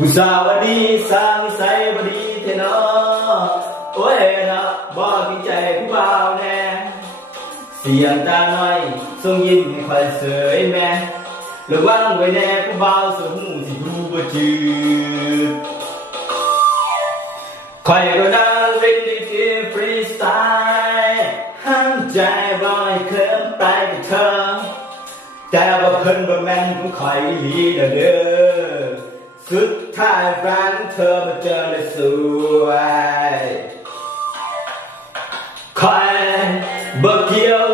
อุตส่าห์วันดีสร้างนิสัยวันดีเทนอโอ้ยนะบอกดีใจผู้บ่าวแน่เสียงตาหน่อยส่งยิ้มให้คอยเสยแม่ระวังไว้แน่ผู้บ่าวสหูที่ดูบ่จืดคอยก็นั่งเล่นดีที่ฟรีสไตล์ห้ามใจบ่อยเคลิ้มไปกับเธอแต่ว่าเพิ่นบ่แม่นของคอยลีเด้อสุดท้ายรักเธอมาเจอเลยสวย